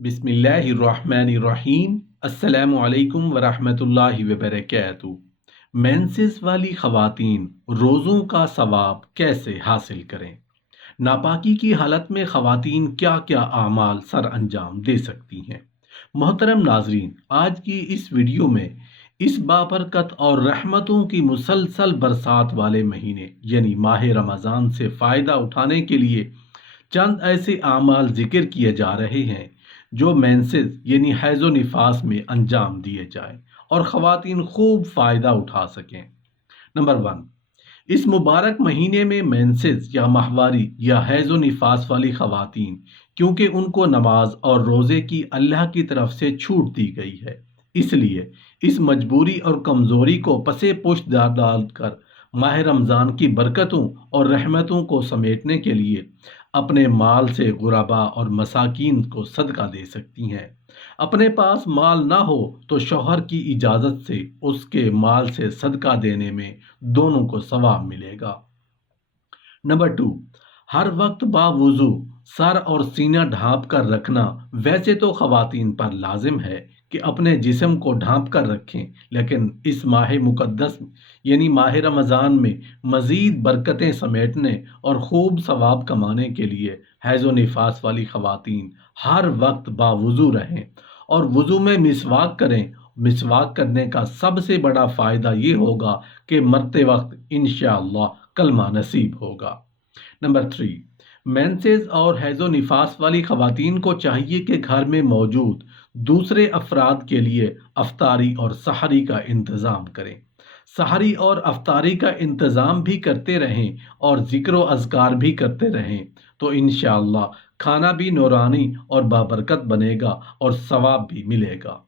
बिस्मिल्लाहिर्रहमानिर्रहीम। अस्सलामु अलैकुम वरहमतुल्लाहि वबरकातुहू। मेंसेस वाली ख़वातीन रोज़ों का सवाब कैसे हासिल करें? नापाकी की हालत में ख़वातीन क्या क्या आमाल सर अंजाम दे सकती हैं? मोहतरम नाजरीन, आज की इस वीडियो में इस बाबरकत और रहमतों की मुसलसल बरसात वाले महीने यानी माह रमज़ान से फ़ायदा उठाने के लिए चंद ऐसे आमाल जिक्र किए जा रहे हैं जो मेंसेस यानी हैज़ो निफास में अंजाम दिए जाए और ख़वातीन खूब फ़ायदा उठा सकें। नंबर 1, इस मुबारक महीने में मेंसेस या माहवारी या हैज़ो निफास वाली ख़वातीन, क्योंकि उनको नमाज और रोज़े की अल्लाह की तरफ से छूट दी गई है, इसलिए इस मजबूरी और कमज़ोरी को पसे पुश डाल कर माह रमज़ान की बरकतों और रहमतों को समेटने के लिए अपने माल से गुरबा और मसाकीन को सदका दे सकती हैं। अपने पास माल ना हो तो शौहर की इजाज़त से उसके माल से सदका देने में दोनों को सवाब मिलेगा। नंबर 2, हर वक्त बावुज़ू सर और सीना ढांप कर रखना वैसे तो ख़वातीन पर लाजिम है कि अपने जिस्म को ढांप कर रखें, लेकिन इस माह मुक़द्दस यानी माह रमज़ान में मज़ीद बरकतें समेटने और खूब सवाब कमाने के लिए हैज़ो निफास वाली ख़वातीन हर वक्त बावुज़ू रहें और वज़ू में मिसवाक करें। मिसवाक करने का सबसे बड़ा फ़ायदा ये होगा कि मरते वक्त इंशाअल्लाह कलमा नसीब होगा। नंबर 3, मेंसेस और हैज़ो निफास वाली ख़वातीन को चाहिए कि घर में मौजूद दूसरे अफराद के लिए अफ्तारी और सहरी का इंतज़ाम करें। सहरी और अफ्तारी का इंतज़ाम भी करते रहें और ज़िक्र व अज़कार भी करते रहें तो इंशाअल्लाह खाना भी नूरानी और बाबरकत बनेगा और सवाब भी मिलेगा।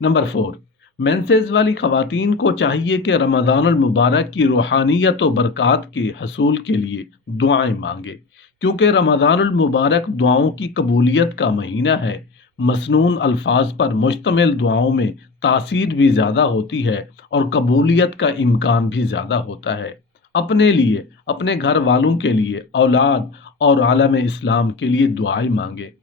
नंबर 4, मेंसेस वाली ख़वातीन को चाहिए कि रमज़ानुल मुबारक की रूहानियत व बरक़ात के हसूल के लिए दुआएं मांगे, क्योंकि रमज़ानुल मुबारक दुआओं की कबूलियत का महीना है। मसनून अल्फाज पर मुश्तमिल दुआओं में तासीर भी ज़्यादा होती है और कबूलियत का इम्कान भी ज़्यादा होता है। अपने लिए, अपने घर वालों के लिए, औलाद और आलम इस्लाम के लिए दुआएं मांगे।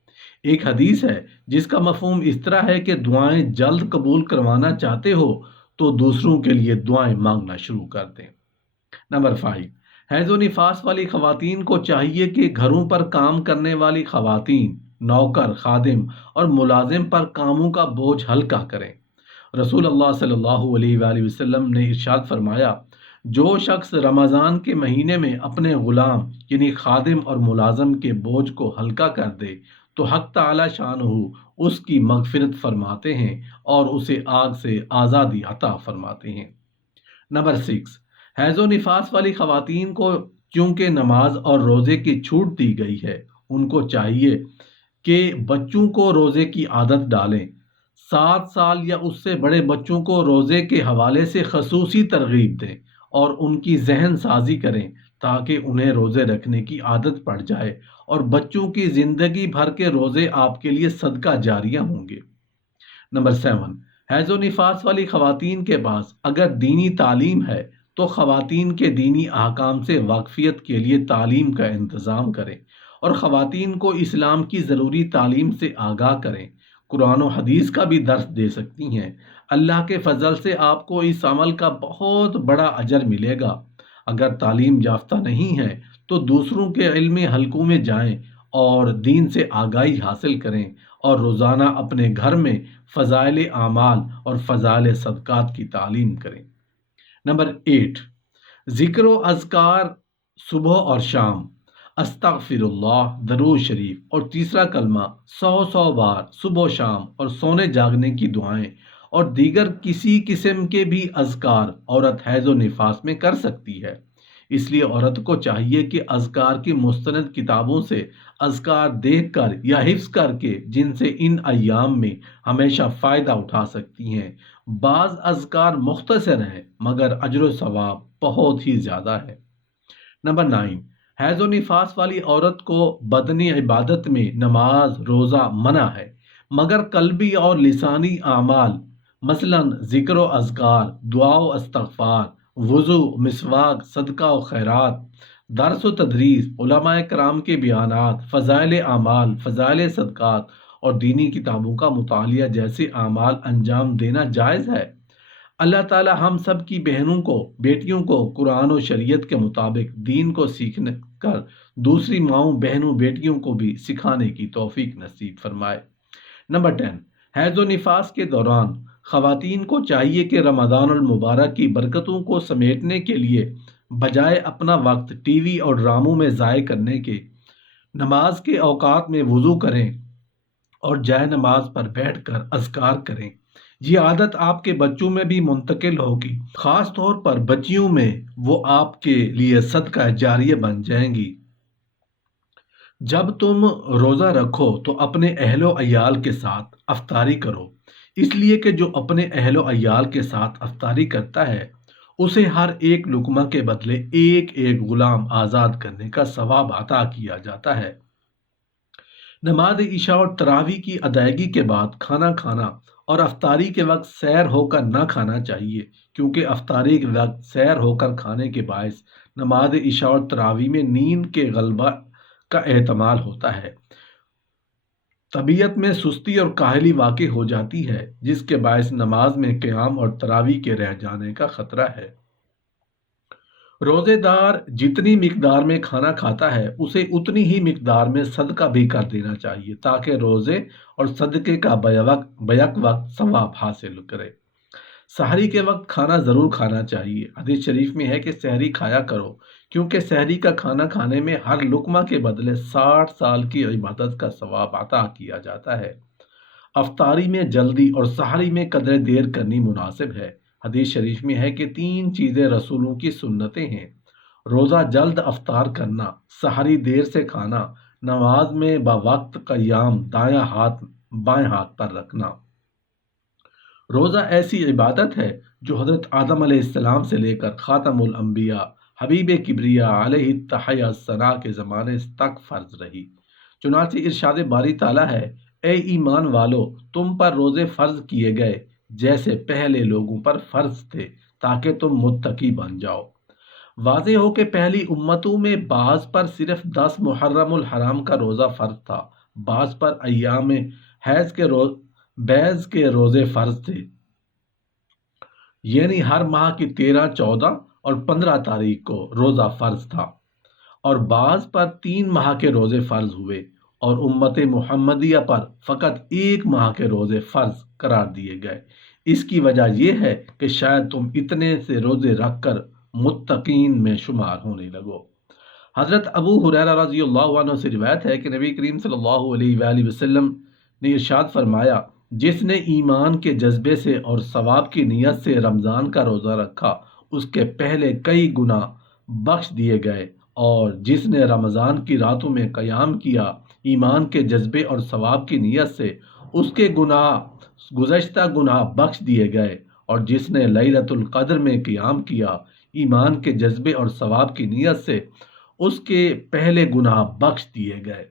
एक हदीस है जिसका मफहूम इस तरह है कि दुआएं जल्द कबूल करवाना चाहते हो तो दूसरों के लिए दुआएं मांगना शुरू कर दें। नंबर 5, हैज़ो निफास वाली ख़वातीन को चाहिए कि घरों पर काम करने वाली ख़वातीन, नौकर, खादिम और मुलाजिम पर कामों का बोझ हल्का करें। रसूल अल्लाह सल्लल्लाहु अलैहि वसल्लम ने इरशाद फरमाया, जो शख्स रमज़ान के महीने में अपने ग़ुलाम यानी खादिम और मुलाजिम के बोझ को हल्का कर दे तो हक़ ताला शानहू उसकी मग़फ़िरत फरमाते हैं और उसे आग से आज़ादी अता फरमाते हैं। नंबर 6, हैज़ो निफास वाली ख़वातीन को चूँकि नमाज और रोज़े की छूट दी गई है, उनको चाहिए कि बच्चों को रोज़े की आदत डालें। 7 साल या उससे बड़े बच्चों को रोज़े के हवाले से खसूसी तरगीब दें और उनकी जहन साजी करें ताकि उन्हें रोज़े रखने की आदत पड़ जाए और बच्चों की ज़िंदगी भर के रोज़े आपके लिए सदका जारिया होंगे। नंबर 7, हैज़ो निफास वाली ख़वातीन के पास अगर दीनी तालीम है तो ख़वातीन के दीनी अहकाम से वाकफ़ियत के लिए तालीम का इंतज़ाम करें और ख़वातीन को इस्लाम की ज़रूरी तालीम से आगाह करें। कुरान और हदीस का भी दर्स दे सकती हैं। अल्लाह के फ़ज़ल से आपको इस अमल का बहुत बड़ा अजर मिलेगा। अगर तालीम याफ्ता नहीं है तो दूसरों के इल्मी हलकों में जाएं और दीन से आगाही हासिल करें और रोज़ाना अपने घर में फ़ज़ाइल आमाल और फ़ज़ाइल सदक़ात की तालीम करें। नंबर 8, ज़िक्र व अज़कार सुबह और शाम, अस्तग़फ़िरुल्लाह, दरूद शरीफ और तीसरा कलमा 100 बार सुबह शाम और सोने जागने की दुआएं और दीगर किसी किस्म के भी अज़कार औरत हैज़ो निफास में कर सकती है। इसलिए औरत को चाहिए कि अज़कार की मुस्तनद किताबों से अज़कार देख कर या हिफ्ज़ करके जिनसे इन अय्याम में हमेशा फ़ायदा उठा सकती हैं। बाज़ अज़कार मुख्तसर हैं मगर अजर व सवाब बहुत ही ज़्यादा है। नंबर 9, हैज़ो निफास वाली औरत को बदनी इबादत में नमाज रोज़ा मना है मगर कल्बी और लिसानी आमाल मसलन ज़िक्र व अज़कार, दुआ व इस्तिग़फ़ार, वुज़ू, मिसवाक, सदका व खैरात, दर्स व तदरीस, उलमाए कराम के बयानात, फ़ज़ाइल आमाल, फ़ज़ाइल सदक़ात اور دینی کتابوں کا مطالعہ جیسے اعمال انجام دینا جائز ہے۔ اللہ تعالی ہم سب کی بہنوں کو، بیٹیوں کو قرآن و شریعت کے مطابق دین کو سیکھنے کر دوسری ماؤں، بہنوں، بیٹیوں کو بھی سکھانے کی توفیق نصیب فرمائے۔ نمبر 10، حیض و نفاس کے دوران خواتین کو چاہیے کہ رمضان المبارک کی برکتوں کو سمیٹنے کے لیے بجائے اپنا وقت ٹی وی اور ڈراموں میں ضائع کرنے کے، نماز کے اوقات میں وضو کریں اور جائے نماز پر بیٹھ کر اذکار کریں۔ یہ عادت آپ کے بچوں میں بھی منتقل ہوگی، خاص طور پر بچیوں میں، وہ آپ کے لیے صدقہ جاریہ بن جائیں گی۔ جب تم روزہ رکھو تو اپنے اہل و عیال کے ساتھ افطاری کرو، اس لیے کہ جو اپنے اہل و عیال کے ساتھ افطاری کرتا ہے اسے ہر ایک لقمہ کے بدلے ایک ایک غلام آزاد کرنے کا ثواب عطا کیا جاتا ہے۔ نماز عشاء اور تراویح کی ادائیگی کے بعد کھانا کھانا اور افطاری کے وقت سیر ہو کر نہ کھانا چاہیے، کیونکہ افطاری کے وقت سیر ہو کر کھانے کے باعث نماز عشاء اور تراویح میں نیند کے غلبہ کا احتمال ہوتا ہے۔ طبیعت میں سستی اور کاہلی واقع ہو جاتی ہے، جس کے باعث نماز میں قیام اور تراویح کے رہ جانے کا خطرہ ہے۔ روزے دار جتنی مقدار میں کھانا کھاتا ہے اسے اتنی ہی مقدار میں صدقہ بھی کر دینا چاہیے، تاکہ روزے اور صدقے کا بیک وقت ثواب حاصل کرے۔ سحری کے وقت کھانا ضرور کھانا چاہیے۔ حدیث شریف میں ہے کہ سحری کھایا کرو، کیونکہ سحری کا کھانا کھانے میں ہر لقمہ کے بدلے 60 سال کی عبادت کا ثواب عطا کیا جاتا ہے۔ افطاری میں جلدی اور سحری میں قدر دیر کرنی مناسب ہے۔ حدیث شریف میں ہے کہ 3 چیزیں رسولوں کی سنتیں ہیں: روزہ جلد افطار کرنا، سحری دیر سے کھانا، نماز میں بوقت قیام دایاں ہاتھ بائیں ہاتھ پر رکھنا۔ روزہ ایسی عبادت ہے جو حضرت آدم علیہ السلام سے لے کر خاتم الانبیاء حبیب کبریا علیہ التحیہ الثناء کے زمانے تک فرض رہی۔ چنانچہ ارشاد باری تعالیٰ ہے: اے ایمان والو، تم پر روزے فرض کیے گئے جیسے پہلے لوگوں پر فرض تھے، تاکہ تم متقی بن جاؤ۔ واضح ہو کہ پہلی امتوں میں بعض پر صرف 10 محرم الحرام کا روزہ فرض تھا، بعض پر ایام بیض کے روزے فرض تھے، یعنی ہر ماہ کی 13، 14 اور 15 تاریخ کو روزہ فرض تھا، اور بعض پر 3 ماہ کے روزے فرض ہوئے، اور امت محمدیہ پر فقط 1 ماہ کے روزے فرض قرار دیے گئے۔ اس کی وجہ یہ ہے کہ شاید تم اتنے سے روزے رکھ کر متقین میں شمار ہونے لگو۔ حضرت ابو ہریرہ رضی اللہ عنہ سے روایت ہے کہ نبی کریم صلی اللہ علیہ وآلہ وسلم نے ارشاد فرمایا: جس نے ایمان کے جذبے سے اور ثواب کی نیت سے رمضان کا روزہ رکھا، اس کے پہلے کئی گناہ بخش دیے گئے، اور جس نے رمضان کی راتوں میں قیام کیا ایمان کے جذبے اور ثواب کی نیت سے، اس کے گزشتہ گناہ بخش دیے گئے، اور جس نے لیلۃ القدر میں قیام کیا ایمان کے جذبے اور ثواب کی نیت سے، اس کے پہلے گناہ بخش دیے گئے۔